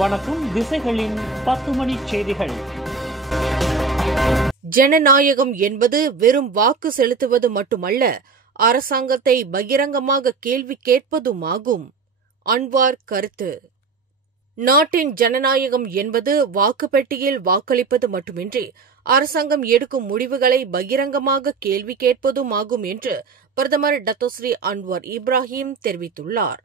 வணக்கம். திசைகளின் 10 மணி செய்திகள். ஜனநாயகம் என்பது வெறும் வாக்கு செலுத்துவது மட்டுமல்ல, அரசாங்கத்தை பகிரங்கமாக கேள்வி கேட்பதுமாகும். அன்வார் கருத்து. நாட்டின் ஜனநாயகம் என்பது வாக்குப்பெட்டியில் வாக்களிப்பது மட்டுமின்றி அரசாங்கம் எடுக்கும் முடிவுகளை பகிரங்கமாக கேள்வி கேட்பதுமாகும் என்று பிரதமர் டத்தோஸ்ரீ அன்வார் இப்ராஹிம் தெரிவித்துள்ளார்.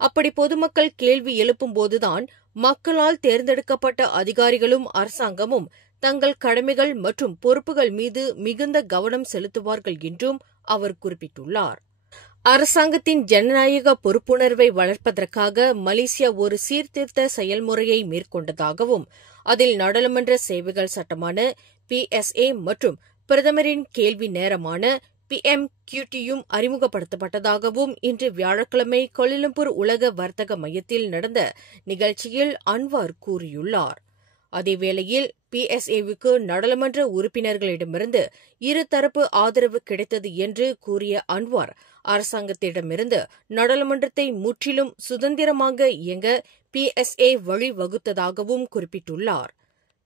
அப்படி பொதுமக்கள் கேள்வி எழுப்பும்போதுதான் மக்களால் தேர்ந்தெடுக்கப்பட்ட அதிகாரிகளும் அரசாங்கமும் தங்கள் கடமைகள் மற்றும் பொறுப்புகள் மீது மிகுந்த கவனம் செலுத்துவார்கள் என்றும் அவர் குறிப்பிட்டுள்ளார். அரசாங்கத்தின் ஜனநாயக பொறுப்புணர்வை வளர்ப்பதற்காக மலேசியா ஒரு சீர்திருத்த செயல்முறையை மேற்கொண்டதாகவும், அதில் நாடாளுமன்ற சேவைகள் சட்டமான PSA மற்றும் பிரதமரின் கேள்வி நேரமான PMQTயும் அறிமுகப்படுத்தப்பட்டதாகவும் இன்று வியாழக்கிழமை கோலாலம்பூர் உலக வர்த்தக மையத்தில் நடந்த நிகழ்ச்சியில் அன்வார் கூறியுள்ளார். அதேவேளையில் PSAவுக்கு நாடாளுமன்ற உறுப்பினர்களிடமிருந்து இருதரப்பு ஆதரவு கிடைத்தது என்று கூறிய அன்வார், அரசாங்கத்திடமிருந்து நாடாளுமன்றத்தை முற்றிலும் சுதந்திரமாக இயங்க PSA வழிவகுத்ததாகவும் குறிப்பிட்டுள்ளார்.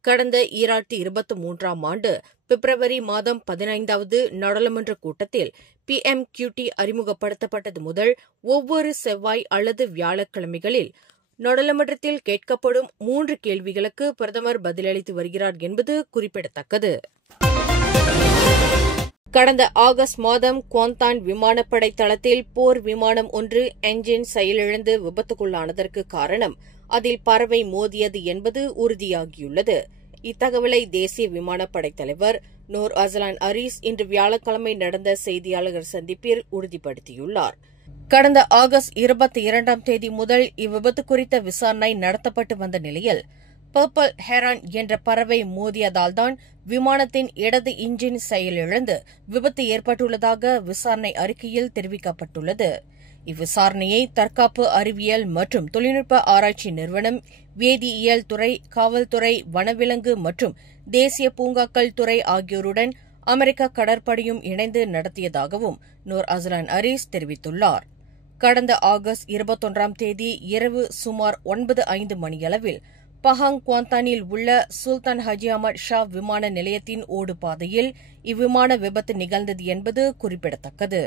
கடந்த 2023ஆம் ஆண்டு பிப்ரவரி மாதம் 15வது நாடாளுமன்ற கூட்டத்தில் PMQT அறிமுகப்படுத்தப்பட்டது முதல் ஒவ்வொரு செவ்வாய் அல்லது வியாழக்கிழமைகளில் நாடாளுமன்றத்தில் கேட்கப்படும் 3 கேள்விகளுக்கு பிரதமர் பதிலளித்து வருகிறார் என்பது குறிப்பிடத்தக்கது. கடந்த ஆகஸ்ட் மாதம் குவாந்தான் விமானப்படை தளத்தில் போர் விமானம் ஒன்று என்ஜின் செயலிழந்து விபத்துக்குள்ளானதற்கு காரணம் அதில் பறவை மோதியது என்பது உறுதியாகியுள்ளது. இத்தகவலை தேசிய விமானப்படை தலைவர் நூர் அஸ்லான் அரீஸ் இன்று வியாழக்கிழமை நடந்த செய்தியாளர் சந்திப்பில் உறுதிப்படுத்தியுள்ளார். கடந்த ஆகஸ்ட் 22ஆம் தேதி முதல் இவ்விபத்து குறித்த விசாரணை நடத்தப்பட்டு வந்த நிலையில் பர்பிள் ஹெரான் என்ற பறவை மோதியதால்தான் விமானத்தின் இடது இன்ஜின் செயலிழந்து விபத்து ஏற்பட்டுள்ளதாக விசாரணை அறிக்கையில் தெரிவிக்கப்பட்டுள்ளது. இவ்விசாரணையை தற்காப்பு அறிவியல் மற்றும் தொழில்நுட்ப ஆராய்ச்சி நிறுவனம், வேதியியல் துறை, காவல்துறை, வனவிலங்கு மற்றும் தேசிய பூங்காக்கள் துறை ஆகியோருடன் அமெரிக்க கடற்படையும் இணைந்து நடத்தியதாகவும் நூர் அஸ்லான் அரீஸ் தெரிவித்துள்ளார். கடந்த ஆகஸ்ட் 21ஆம் தேதி இரவு சுமார் 9:05 மணியளவில் பஹாங் குவாந்தானில் உள்ள சுல்தான் ஹஜி அஹமத் ஷா விமான நிலையத்தின் ஓடு பாதையில் இவ்விமான விபத்து நிகழ்ந்தது என்பது குறிப்பிடத்தக்கது.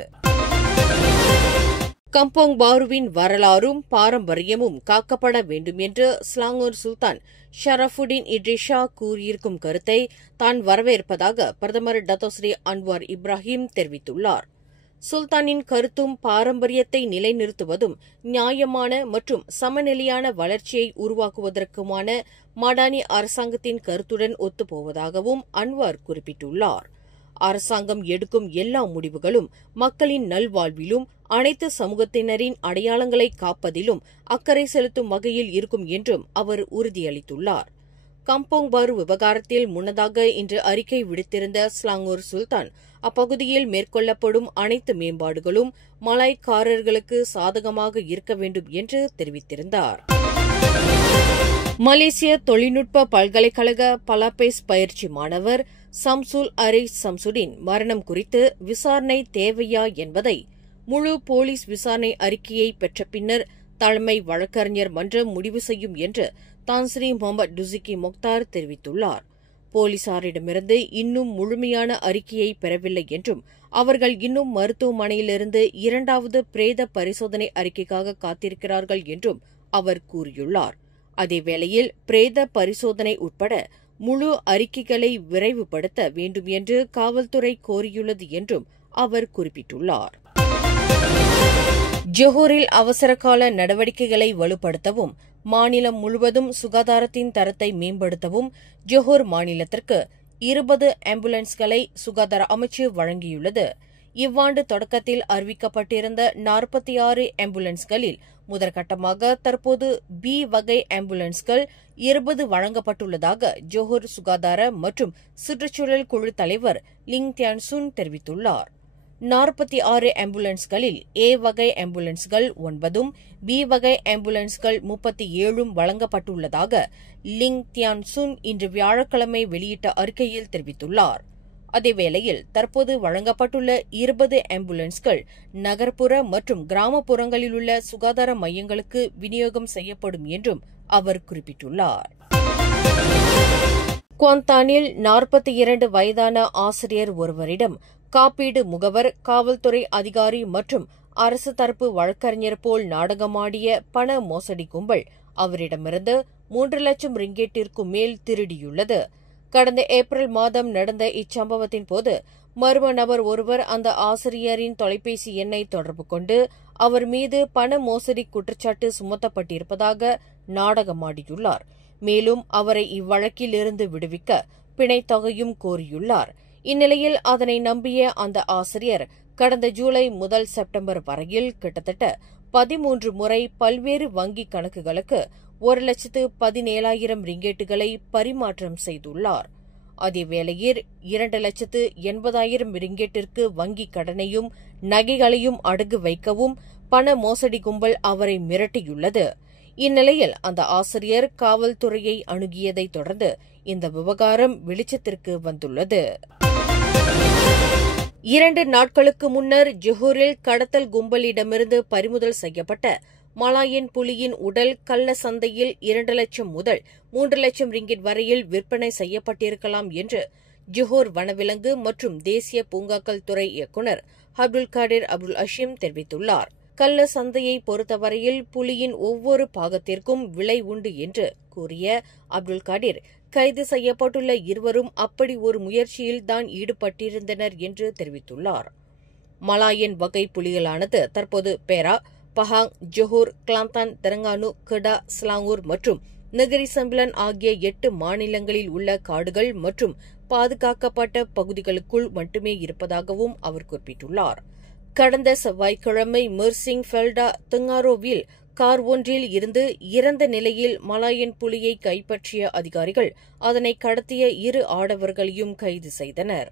கம்போங் பாருவின் வரலாறும் பாரம்பரியமும் காக்கப்பட வேண்டும் என்று ஸ்லாங்கூர் சுல்தான் ஷரஃபுடீன் இட்ரிஷா கூறியிருக்கும் கருத்தை தான் வரவேற்பதாக பிரதமர் டத்தோஸ்ரீ அன்வார் இப்ராஹிம் தெரிவித்துள்ளார். சுல்தானின் கருத்தும் பாரம்பரியத்தை நிலைநிறுத்துவதும் நியாயமான மற்றும் சமநிலையான வளர்ச்சியை உருவாக்குவதற்குமான மடானி அரசாங்கத்தின் கருத்துடன் ஒத்துப்போவதாகவும் அன்வார் குறிப்பிட்டுள்ளார். அரசாங்கம் எடுக்கும் எல்லா முடிவுகளும் மக்களின் நல்வாழ்விலும் அனைத்து சமூகத்தினரின் அடையாளங்களை காப்பதிலும் அக்கறை செலுத்தும் வகையில் இருக்கும் என்றும் அவர் உறுதியளித்துள்ளார். கம்போங் பாரு விவகாரத்தில் முன்னதாக இன்று அறிக்கை விடுத்திருந்த ஸ்லாங்கூர் சுல்தான், அப்பகுதியில் மேற்கொள்ளப்படும் அனைத்து மேம்பாடுகளும் மலாய்க்காரர்களுக்கு சாதகமாக இருக்க வேண்டும் என்று தெரிவித்திருந்தார். மலேசிய தொழில்நுட்ப பல்கலைக்கழக பலாபேஸ் பயிற்சி மாணவர் சம்சுல் அரிஸ் சம்சுடின் மரணம் குறித்து விசாரணை தேவையா என்பதை முழு போலீஸ் விசாரணை அறிக்கையை பெற்ற பின்னர் தலைமை வழக்கறிஞர் மன்றம் முடிவு செய்யும் என்று தான்ஸ்ரீ முகமது டுசிகி மொக்தார் தெரிவித்துள்ளார். போலீசாரிடமிருந்து இன்னும் முழுமையான அறிக்கையை பெறவில்லை என்றும் அவர்கள் இன்னும் மருத்துவமனையிலிருந்து 2வது பிரேத பரிசோதனை அறிக்கைக்காக காத்திருக்கிறார்கள் என்றும் அவர் கூறியுள்ளார். அதேவேளையில் பிரேத பரிசோதனை உட்பட முழு அறிக்கைகளை விரைவுபடுத்த வேண்டும் என்று காவல்துறை கோரியுள்ளது என்றும் அவர் குறிப்பிட்டுள்ளார். ஜொஹூரில் அவசரகால நடவடிக்கைகளை வலுப்படுத்தவும் மாநிலம் முழுவதும் சுகாதாரத்தின் தரத்தை மேம்படுத்தவும் ஜொஹூர் மாநிலத்திற்கு 20 ஆம்புலன்ஸ்களை சுகாதார அமைச்சு வழங்கியுள்ளது. இவ்வாண்டு தொடக்கத்தில் அறிவிக்கப்பட்டிருந்த 46 ஆம்புலன்ஸ்களில் முதற்கட்டமாக தற்போது B வகை ஆம்புலன்ஸ்கள் 20 வழங்கப்பட்டுள்ளதாக ஜொஹூர் சுகாதார மற்றும் சுற்றுச்சூழல் குழு தலைவர் லிங் தியான்சுன் தெரிவித்துள்ளார். 46 ஆம்புலன்ஸ்களில் A வகை ஆம்புலன்ஸ்கள் 9, B வகை ஆம்புலன்ஸ்கள் 37 வழங்கப்பட்டுள்ளதாக லிங் தியான்சுன் இன்று வியாழக்கிழமை வெளியிட்ட அறிக்கையில் தெரிவித்துள்ளார். அதேவேளையில் தற்போது வழங்கப்பட்டுள்ள 20 ஆம்புலன்ஸ்கள் நகர்ப்புற மற்றும் கிராமப்புறங்களில் உள்ள சுகாதார மையங்களுக்கு விநியோகம் செய்யப்படும் என்றும் அவர் குறிப்பிட்டுள்ளார். குவாந்தானில் 42 வயதான ஆசிரியர் ஒருவரிடம் காப்பீடு முகவர், காவல்துறை அதிகாரி மற்றும் அரசு தரப்பு வழக்கறிஞர் போல் நாடகமாடிய பண மோசடி கும்பல் அவரிடமிருந்து 3 லட்சம் ரிங்கெட்டிற்கும் மேல் திருடியுள்ளது. கடந்த ஏப்ரல் மாதம் நடந்த இச்சம்பவத்தின் போது மர்ம நபர் ஒருவர் அந்த ஆசிரியரின் தொலைபேசி எண்ணை தொடர்பு கொண்டு அவர் மீது பண மோசடி குற்றச்சாட்டு சுமத்தப்பட்டிருப்பதாக நாடகமாடியுள்ளார். மேலும் அவரை இவ்வழக்கில் இருந்து விடுவிக்க பிணைத் தொகையும் கோரியுள்ளார். இந்நிலையில் அதனை நம்பிய அந்த ஆசிரியர் கடந்த ஜூலை முதல் செப்டம்பர் வரையில் கிட்டத்தட்ட 13 முறை பல்வேறு வங்கிக் கணக்குகளுக்கு 1,17,000 ரிங்கெட்டுகளை பரிமாற்றம் செய்துள்ளார். அதேவேளையில் 2,80,000 ரிங்கெட்டிற்கு வங்கிக் கடனையும் நகைகளையும் அடகு வைக்கவும் பண மோசடி கும்பல் அவரை மிரட்டியுள்ளது. இந்நிலையில் அந்த ஆசிரியர் காவல்துறையை அணுகியதைத் தொடர்ந்து இந்த விவகாரம் வெளிச்சத்திற்கு வந்துள்ளது. 2 நாட்களுக்கு முன்னர் ஜொஹூரில் கடத்தல் கும்பலிடமிருந்து பறிமுதல் செய்யப்பட்ட மலாயன் புலியின் உடல் கள்ள சந்தையில் 2 லட்சம் முதல் 3 லட்சம் ரிங்கிட் வரையில் விற்பனை செய்யப்பட்டிருக்கலாம் என்று ஜொஹூர் வனவிலங்கு மற்றும் தேசிய பூங்காக்கள் துறை இயக்குநர் அப்துல் காடிர் அப்துல் அஷீம் தெரிவித்துள்ளார். கள்ள சந்தையை பொறுத்தவரையில் புலியின் ஒவ்வொரு பாகத்திற்கும் விலை உண்டு என்று கூறிய அப்துல் காடிர், கைது செய்யப்பட்டுள்ள இருவரும் அப்படி ஒரு முயற்சியில்தான் ஈடுபட்டிருந்தனர் என்று தெரிவித்துள்ளார். மலாயன் வகை புலிகளானது தற்போது பேரா, பஹாங், ஜொஹூர், கிளாந்தான், தெலங்கானு, கெடா, ஸ்லாங்கூர் மற்றும் நெகிரி சம்பிலன் ஆகிய 8 மாநிலங்களில் உள்ள காடுகள் மற்றும் பாதுகாக்கப்பட்ட பகுதிகளுக்குள் மட்டுமே இருப்பதாகவும் அவர் குறிப்பிட்டுள்ளார். கடந்த செவ்வாய்க்கிழமை மிர்சிங் ஃபெல்டா தெங்காரோவில் கார் ஒன்றில் இருந்து இறந்த நிலையில் மலாயன் புலியை கைப்பற்றிய அதிகாரிகள் அதனை கடத்திய 2 ஆடவர்களையும் கைது செய்தனர்.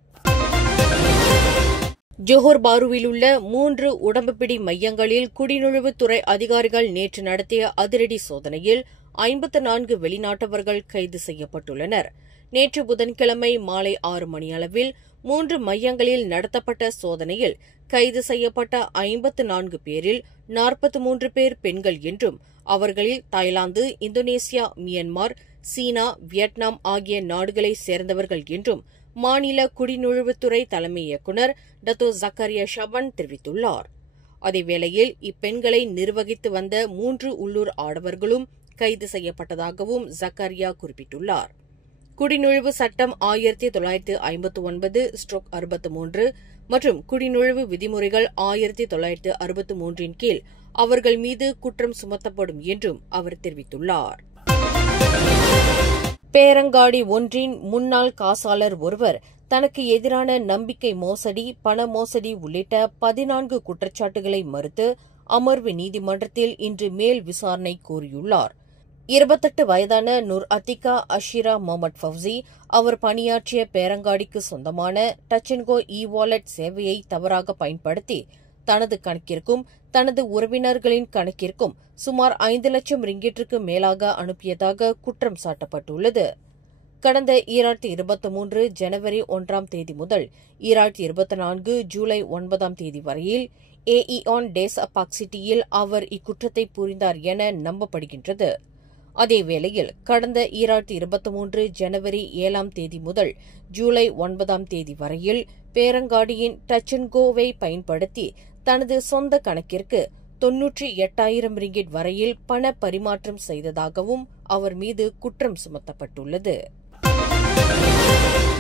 ஜொஹூர் பாருவில் உள்ள 3 உடம்புப்பிடி மையங்களில் குடிநுழைவுத்துறை அதிகாரிகள் நேற்று நடத்திய அதிரடி சோதனையில் 54 வெளிநாட்டவர்கள் கைது செய்யப்பட்டுள்ளனர். நேற்று புதன்கிழமை மாலை 6 மணியளவில் 3 மையங்களில் நடத்தப்பட்ட சோதனையில் கைது செய்யப்பட்ட 54 பேரில் 43 பேர் பெண்கள் என்றும் அவர்களில் தாய்லாந்து, இந்தோனேசியா, மியான்மர், சீனா, வியட்நாம் ஆகிய நாடுகளைச் சேர்ந்தவர்கள் என்றும் மாநில குடிநுழைவுத்துறை தலைமை இயக்குநர் டத்தோ ஜக்கரியா ஷபான் தெரிவித்துள்ளார். அதேவேளையில் இப்பெண்களை நிர்வகித்து வந்த 3 உள்ளூர் ஆடவர்களும் கைது செய்யப்பட்டதாகவும் ஜக்கரியா குறிப்பிட்டுள்ளார். குடிநுழைவு சட்டம் 1959/63 மற்றும் குடிநுழைவு விதிமுறைகள் 1963 கீழ் அவர்கள் மீது குற்றம் சுமத்தப்படும் என்றும் அவர் தெரிவித்துள்ளார். பேரங்காடி ஒன்றின் முன்னாள் காசாளர் ஒருவர் தனக்கு எதிரான நம்பிக்கை மோசடி, பண மோசடி உள்ளிட்ட 14 குற்றச்சாட்டுகளை மறுத்து அமர்வு நீதிமன்றத்தில் இன்று மேல் விசாரணை கோரியுள்ளார். 28 வயதான நூர் அத்திகா அஷிரா முகமது ஃபவுசி அவர் பணியாற்றிய பேரங்காடிக்கு சொந்தமான டச் அண்ட் கோ இ-வாலெட் சேவையை தவறாக பயன்படுத்தி தனது கணக்கிற்கும் தனது உறவினர்களின் கணக்கிற்கும் சுமார் 5 லட்சம் ரிங்கிட்டிற்கு மேலாக அனுப்பியதாக குற்றம் சாட்டப்பட்டுள்ளது. கடந்த 2023 ஜனவரி 1ஆம் தேதி முதல் 2024 ஜூலை 9ஆம் தேதி வரையில் ஏஇஆன் டேஸ் பாக் சிட்டியில் அவர் இக்குற்றத்தை புரிந்தார் என நம்பப்படுகின்றது. அதேவேளையில் கடந்த 2023 ஜனவரி 7ஆம் தேதி முதல் ஜூலை 9ஆம் தேதி வரையில் பேரங்காடியின் டச் அண்ட் கோவை பயன்படுத்தி தனது சொந்த கணக்கிற்கு 98,000 ரிங்கிட் வரையில் பண பரிமாற்றம் செய்ததாகவும் அவர் மீது குற்றம் சுமத்தப்பட்டுள்ளது.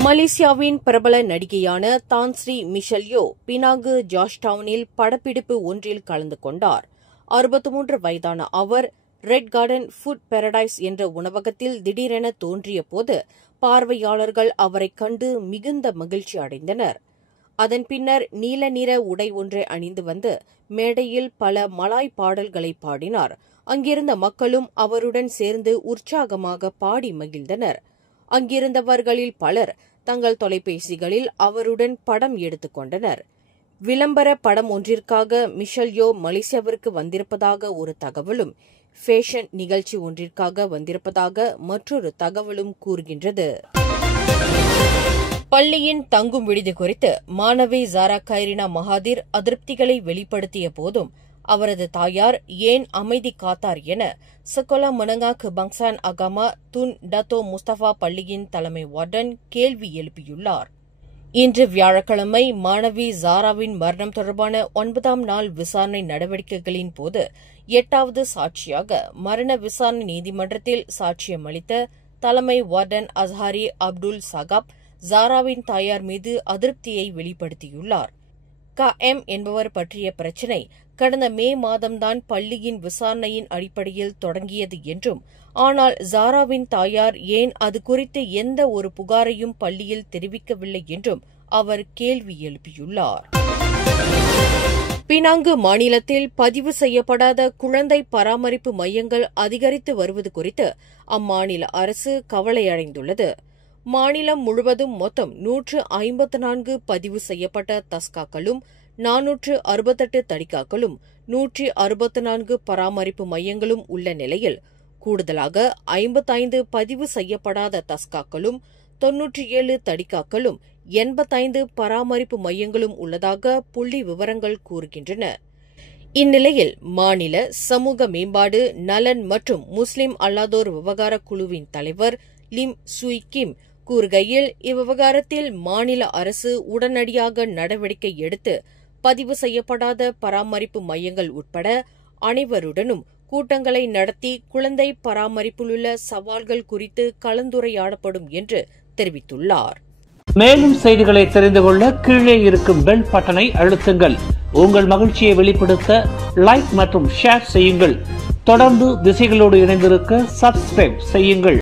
மலேசியாவின் பிரபல நடிகையான தான் ஸ்ரீ மிஷல்யோ பினாங்கு ஜார்ஜ்டவுனில் படப்பிடிப்பு ஒன்றில் கலந்து கொண்டார். 63 வயதான அவர் ரெட் கார்டன் ஃபுட் பாரடைஸ் என்ற உணவகத்தில் திடீரென தோன்றிய போது பார்வையாளர்கள் அவரைக் கண்டு மிகுந்த மகிழ்ச்சி அடைந்தனர். அதன் பின்னர் நீல நிற உடை ஒன்றை அணிந்து வந்து மேடையில் பல மலாய் பாடல்களை பாடினார். அங்கிருந்த மக்களும் அவருடன் சேர்ந்து உற்சாகமாக பாடி மகிழ்ந்தனர். அங்கிருந்தவர்களில் பலர் தங்கள் தொலைபேசிகளில் அவருடன் படம் எடுத்துக் கொண்டனர். விளம்பர படம் ஒன்றிற்காக மிஷல்யோ மலேசியாவிற்கு வந்திருப்பதாக ஒரு தகவலும், ஃபேஷன் நிகழ்ச்சி ஒன்றிற்காக வந்திருப்பதாக மற்றொரு தகவலும் கூறுகின்றது. பள்ளியின் தங்கும் விடுதி குறித்து மாணவி ஜாரா கைரினா மகாதிர் அதிருப்திகளை வெளிப்படுத்திய போதும் அவரது தாயார் ஏன் அமைதி காத்தார் என செகோலா மெனங்கா கெபாங்சான் அகாமா துன் டத்தோ முஸ்தபா பள்ளியின் தலைமை வார்டன் கேள்வி எழுப்பியுள்ளார். இன்று வியாழக்கிழமை மாணவி ஜாராவின் மரணம் தொடர்பான 9ஆம் நாள் விசாரணை நடவடிக்கைகளின் போது 8வது சாட்சியாக மரண விசாரணை நீதிமன்றத்தில் சாட்சியம் அளித்த தலைமை வார்டன் அஸ்ஹாரி அப்துல் சகாப் ஜாராவின் தாயார் மீது அதிருப்தியை வெளிப்படுத்தியுள்ளார். எம் என்பவர் பற்றிய பிரச்சினை கடந்த மே மாதம்தான் பள்ளியின் விசாரணையின் அடிப்படையில் தொடங்கியது என்றும், ஆனால் ஜாராவின் தாயார் ஏன் அது குறித்து எந்த ஒரு புகாரையும் பள்ளியில் தெரிவிக்கவில்லை என்றும் அவர் கேள்வி எழுப்பியுள்ளார். பினாங்கு மாநிலத்தில் பதிவு செய்யப்படாத குழந்தை பராமரிப்பு மையங்கள் அதிகரித்து வருவது குறித்து அம்மாநில அரசு கவலையடைந்துள்ளது. மாநிலம் முழுவதும் மொத்தம் 154 பதிவு செய்யப்பட்ட தஸ்காக்களும் 468 தடிகாக்களும் 164 பராமரிப்பு மையங்களும் உள்ள நிலையில் கூடுதலாக 55 பதிவு செய்யப்படாத தஸ்காக்களும் 97 தடிகாக்களும் 85 பராமரிப்பு மையங்களும் உள்ளதாக புள்ளி விவரங்கள் கூறுகின்றன. இந்நிலையில் மாநில சமூக மேம்பாடு, நலன் மற்றும் முஸ்லிம் அல்லாதோர் விவகார குழுவின் தலைவர் லிம் சுய் கிம் கூறுகையில், இவ்விவகாரத்தில் மாநில அரசு உடனடியாக நடவடிக்கை எடுத்து பதிவு செய்யப்படாத பராமரிப்பு மையங்கள் உட்பட அனைவருடனும் கூட்டங்களை நடத்தி குழந்தை பராமரிப்பிலுள்ள சவால்கள் குறித்து கலந்துரையாடப்படும் என்று தெரிவித்துள்ளார். மேலும் செய்திகளை தெரிந்து கொள்ள கீழே இருக்கும் பெல் பட்டனை அழுத்துங்கள். உங்கள் மகிழ்ச்சியை வெளிப்படுத்த லைக் மற்றும் ஷேர் செய்யுங்கள். தொடர்ந்து திசைகளோடு இணைந்திருக்க சப்ஸ்கிரைப் செய்யுங்கள்.